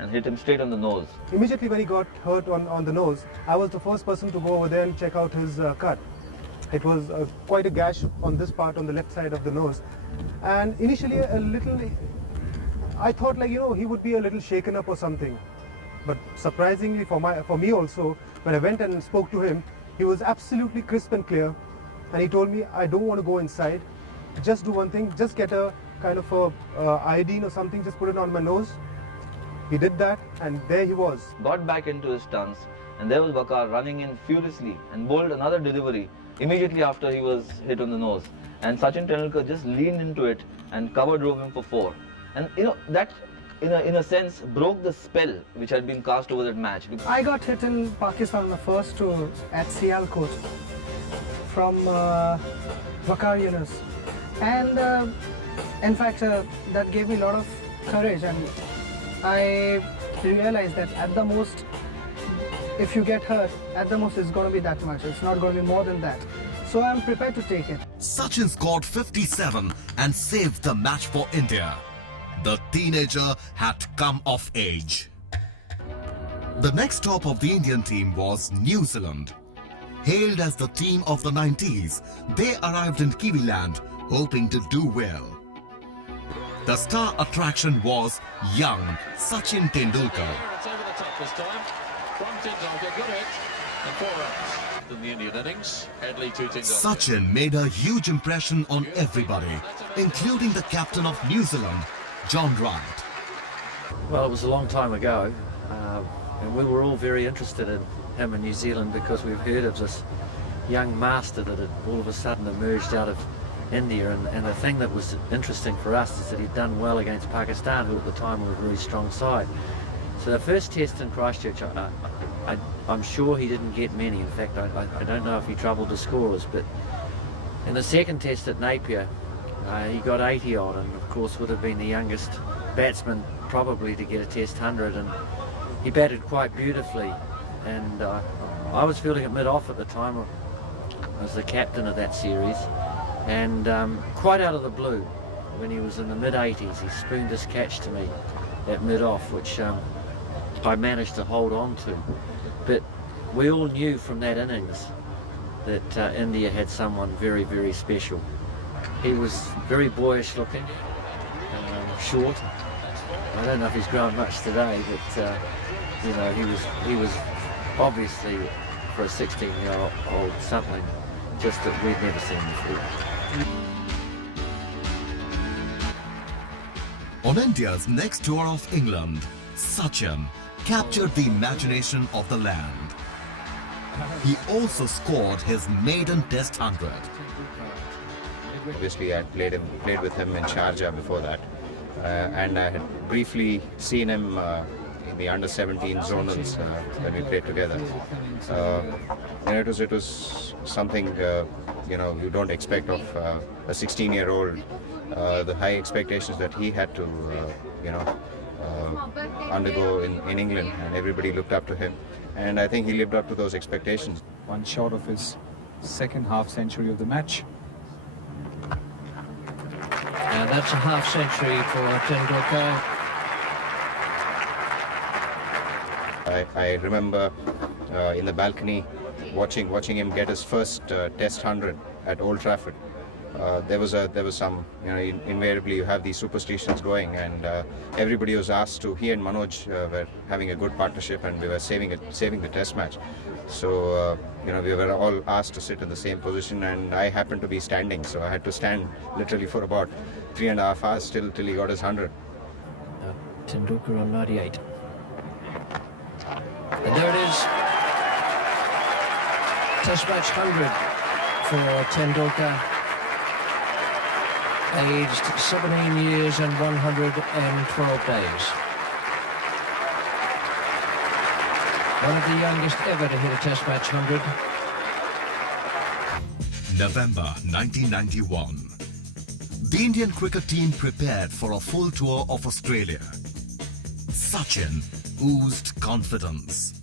and hit him straight on the nose. Immediately when he got hurt on the nose, I was the first person to go over there and check out his cut. It was quite a gash on this part, on the left side of the nose. And initially I thought, like, he would be a little shaken up or something. But surprisingly for me also, when I went and spoke to him, he was absolutely crisp and clear. And he told me, I don't want to go inside. Just do one thing, just get a kind of iodine or something, just put it on my nose. He did that, and there he was. Got back into his stunts, and there was Waqar running in furiously and bowled another delivery immediately after he was hit on the nose. And Sachin Tendulkar just leaned into it and cover drove him for 4. And that in a sense broke the spell which had been cast over that match. I got hit in Pakistan on the first tour at Sialkot from Waqar Yunus. And in fact, that gave me a lot of courage, and I realized that at the most, if you get hurt, at the most it's going to be that much. It's not going to be more than that. So I'm prepared to take it. Sachin scored 57 and saved the match for India. The teenager had come of age. The next stop of the Indian team was New Zealand. Hailed as the team of the 90s, they arrived in Kiwiland hoping to do well. The star attraction was young Sachin Tendulkar. It's over the top this time. From Tendulkar, good hit, and 4 runs. In the Indian innings, Headley to Tendulkar. Sachin made a huge impression on everybody, including the captain of New Zealand, John Wright. Well, it was a long time ago, and we were all very interested in him in New Zealand because we've heard of this young master that had all of a sudden emerged out of India, and the thing that was interesting for us is that he'd done well against Pakistan, who at the time were a very strong side. So the first test in Christchurch, I'm sure he didn't get many. In fact, I don't know if he troubled the scorers, but in the second test at Napier, he got 80 odd, and of course would have been the youngest batsman probably to get a test 100, and he batted quite beautifully. And I was fielding at mid-off at the time. I was the captain of that series. And quite out of the blue, when he was in the mid-80s, he spooned this catch to me at mid-off, which I managed to hold on to. But we all knew from that innings that India had someone very, very special. He was very boyish looking, short. I don't know if he's grown much today, but he was obviously, for a 16-year-old, something just that we'd never seen before. On India's next tour of England, Sachin captured the imagination of the land. He also scored his maiden Test 100. Obviously, I played with him in Sharjah before that, and I had briefly seen him in the under-17 zonals when we played together. And it was something you don't expect of a 16-year-old. The high expectations that he had to undergo in England, and everybody looked up to him, and I think he lived up to those expectations. One shot of his second half-century of the match. And that's a half-century for Tendulkar. I remember in the balcony watching him get his first Test 100 at Old Trafford. There was some, invariably you have these superstitions going, and everybody was asked to. He and Manoj were having a good partnership, and we were saving the Test match. So we were all asked to sit in the same position, and I happened to be standing, so I had to stand literally for about 3.5 hours till he got his 100. Tendulkar on 98. And there it is. Test match 100 for Tendulkar. Aged 17 years and 112 days. One of the youngest ever to hit a Test match 100. November 1991. The Indian cricket team prepared for a full tour of Australia. Sachin oozed confidence.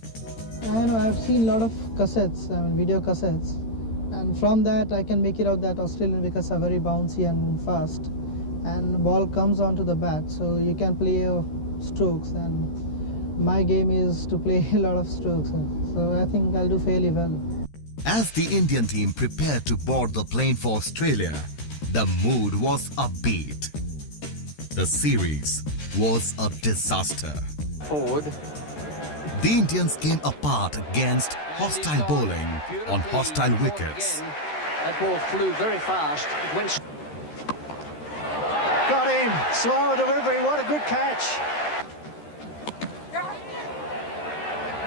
I've seen a lot of cassettes, video cassettes, and from that I can make it out that Australian wickets are very bouncy and fast, and the ball comes onto the bat, so you can play your strokes, and my game is to play a lot of strokes, so I think I'll do fairly well. As the Indian team prepared to board the plane for Australia, the mood was upbeat. The series was a disaster. Forward. The Indians came apart against hostile bowling on hostile wickets. That ball flew very fast. It went... Got him. Slow delivery. What a good catch.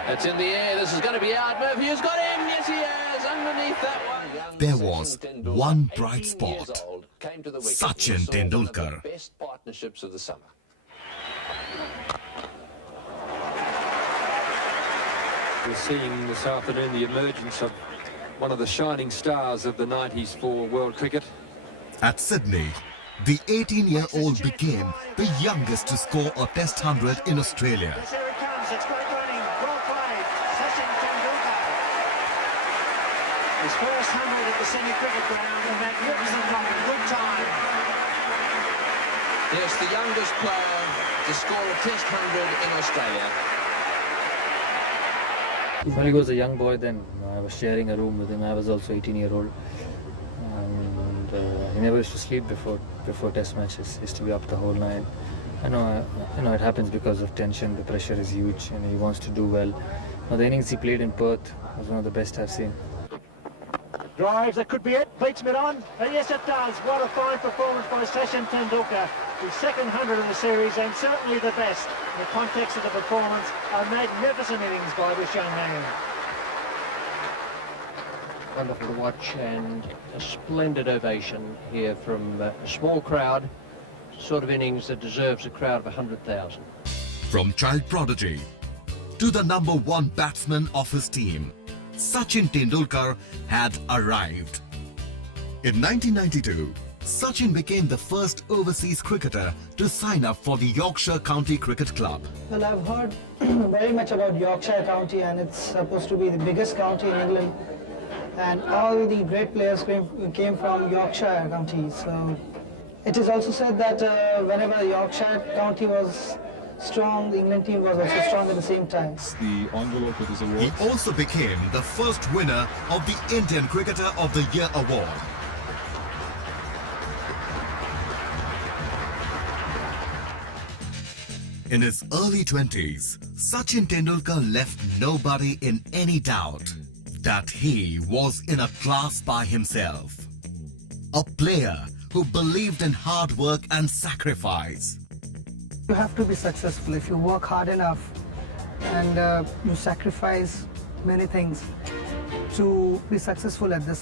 It's in the air. This is going to be out. Murphy has got him. Yes, he has. Underneath that one. There was one bright spot. Sachin Tendulkar. Best partnerships of the summer. We're seeing this afternoon the emergence of one of the shining stars of the 90s for world cricket. At Sydney, the 18-year-old became the youngest to score a Test 100 in Australia. Here it comes. It's great running. Well played. Sachin Tendulkar. His first 100 at the Sydney Cricket Ground. A magnificent run. Good time. Yes, the youngest player to score a Test 100 in Australia. When he was a young boy, then I was sharing a room with him. I was also 18-year-old, and he never used to sleep before Test matches. He used to be up the whole night. I know it happens because of tension. The pressure is huge, and he wants to do well. Now, the innings he played in Perth was one of the best I've seen. Drives. That could be it. Beats mid-on. And yes, it does. What a fine performance by Sachin Tendulkar. His second 100 of the series, and certainly the best in the context of the performance. A magnificent innings by this young man. Wonderful to watch, and a splendid ovation here from a small crowd. Sort of innings that deserves a crowd of 100,000. From child prodigy to the #1 batsman of his team, Sachin Tendulkar had arrived. In 1992, Sachin became the first overseas cricketer to sign up for the Yorkshire County Cricket Club. Well, I've heard very much about Yorkshire County, and it's supposed to be the biggest county in England. And all the great players came from Yorkshire County. So it is also said that whenever Yorkshire County was strong, the England team was also strong at the same time. The envelope with his award. He also became the first winner of the Indian Cricketer of the Year award. In his early 20s, Sachin Tendulkar left nobody in any doubt that he was in a class by himself. A player who believed in hard work and sacrifice. You have to be successful if you work hard enough and you sacrifice many things to be successful at this level.